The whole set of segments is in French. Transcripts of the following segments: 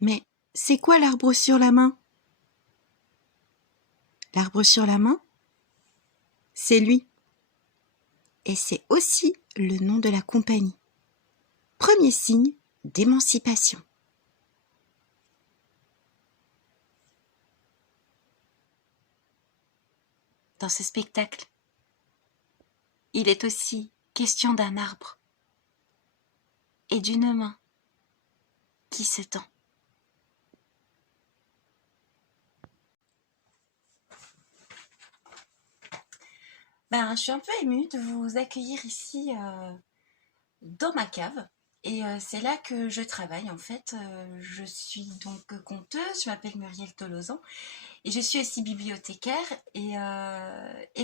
Mais c'est quoi l'arbre sur la main? L'arbre sur la main, c'est lui. Et c'est aussi le nom de la compagnie. Premier signe d'émancipation. Dans ce spectacle, il est aussi question d'un arbre et d'une main qui se tend. Je suis un peu émue de vous accueillir ici dans ma cave. Et c'est là que je travaille en fait. Je suis donc conteuse, je m'appelle Muriel Tolosan et je suis aussi bibliothécaire. Et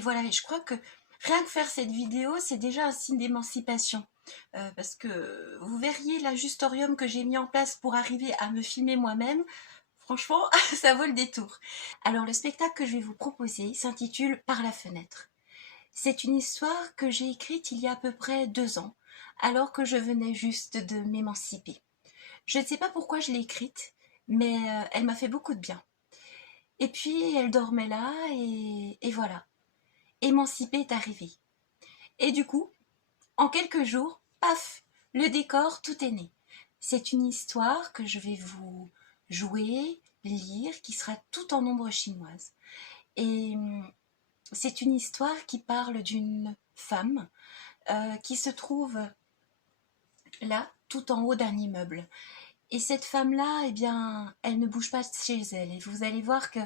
voilà, et je crois que rien que faire cette vidéo, c'est déjà un signe d'émancipation. Parce que vous verriez l'ajustorium que j'ai mis en place pour arriver à me filmer moi-même. Franchement, ça vaut le détour. Alors le spectacle que je vais vous proposer s'intitule Par la fenêtre. C'est une histoire que j'ai écrite il y a à peu près 2 ans, alors que je venais juste de m'émanciper. Je ne sais pas pourquoi je l'ai écrite, mais elle m'a fait beaucoup de bien. Et puis elle dormait là, et voilà. Émancipée est arrivée. Et du coup, en quelques jours, paf, le décor, tout est né. C'est une histoire que je vais vous jouer, lire, qui sera tout en ombre chinoise. Et c'est une histoire qui parle d'une femme qui se trouve là, tout en haut d'un immeuble. Et cette femme-là, eh bien, elle ne bouge pas chez elle. Et vous allez voir que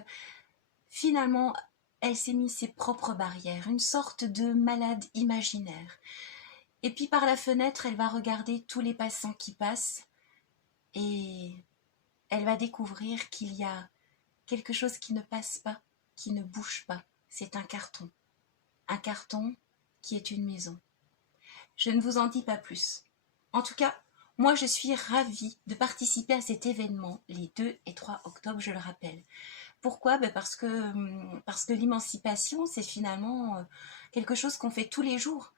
finalement, elle s'est mis ses propres barrières, une sorte de malade imaginaire. Et puis par la fenêtre, elle va regarder tous les passants qui passent et elle va découvrir qu'il y a quelque chose qui ne passe pas, qui ne bouge pas. C'est un carton. Un carton qui est une maison. Je ne vous en dis pas plus. En tout cas, moi je suis ravie de participer à cet événement les 2 et 3 octobre, je le rappelle. Pourquoi? Parce que l'émancipation, c'est finalement quelque chose qu'on fait tous les jours.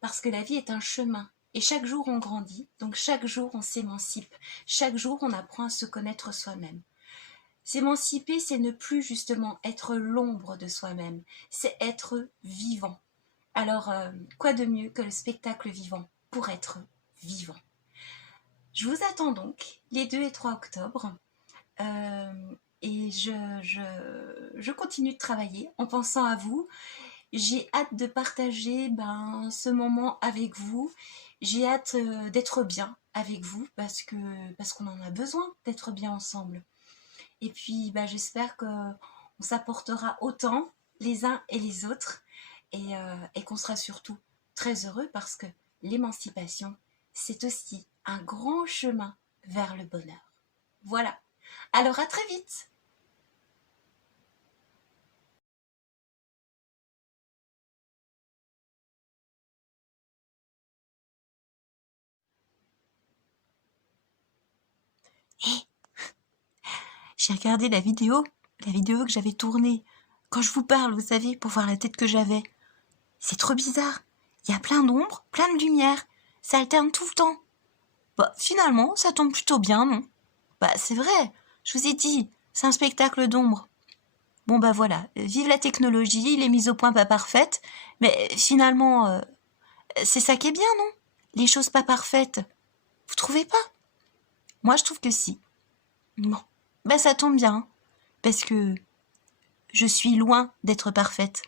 Parce que la vie est un chemin. Et chaque jour on grandit, donc chaque jour on s'émancipe. Chaque jour on apprend à se connaître soi-même. S'émanciper, c'est ne plus justement être l'ombre de soi-même, c'est être vivant. Alors, quoi de mieux que le spectacle vivant pour être vivant? Je vous attends donc les 2 et 3 octobre. Et je continue de travailler en pensant à vous. J'ai hâte de partager ce moment avec vous. J'ai hâte d'être bien avec vous parce qu'on en a besoin d'être bien ensemble. Et puis j'espère qu'on s'apportera autant les uns et les autres et qu'on sera surtout très heureux parce que l'émancipation, c'est aussi un grand chemin vers le bonheur. Voilà. Alors à très vite. Hé, j'ai regardé la vidéo que j'avais tournée. Quand je vous parle, vous savez, pour voir la tête que j'avais. C'est trop bizarre. Il y a plein d'ombres, plein de lumière. Ça alterne tout le temps. Finalement, ça tombe plutôt bien, non? C'est vrai. Je vous ai dit, c'est un spectacle d'ombre. Bon, voilà. Vive la technologie, les mises au point pas parfaites. Mais finalement, c'est ça qui est bien, non? Les choses pas parfaites. Vous trouvez pas? Moi, je trouve que si. Bon. Ça tombe bien. Parce que je suis loin d'être parfaite.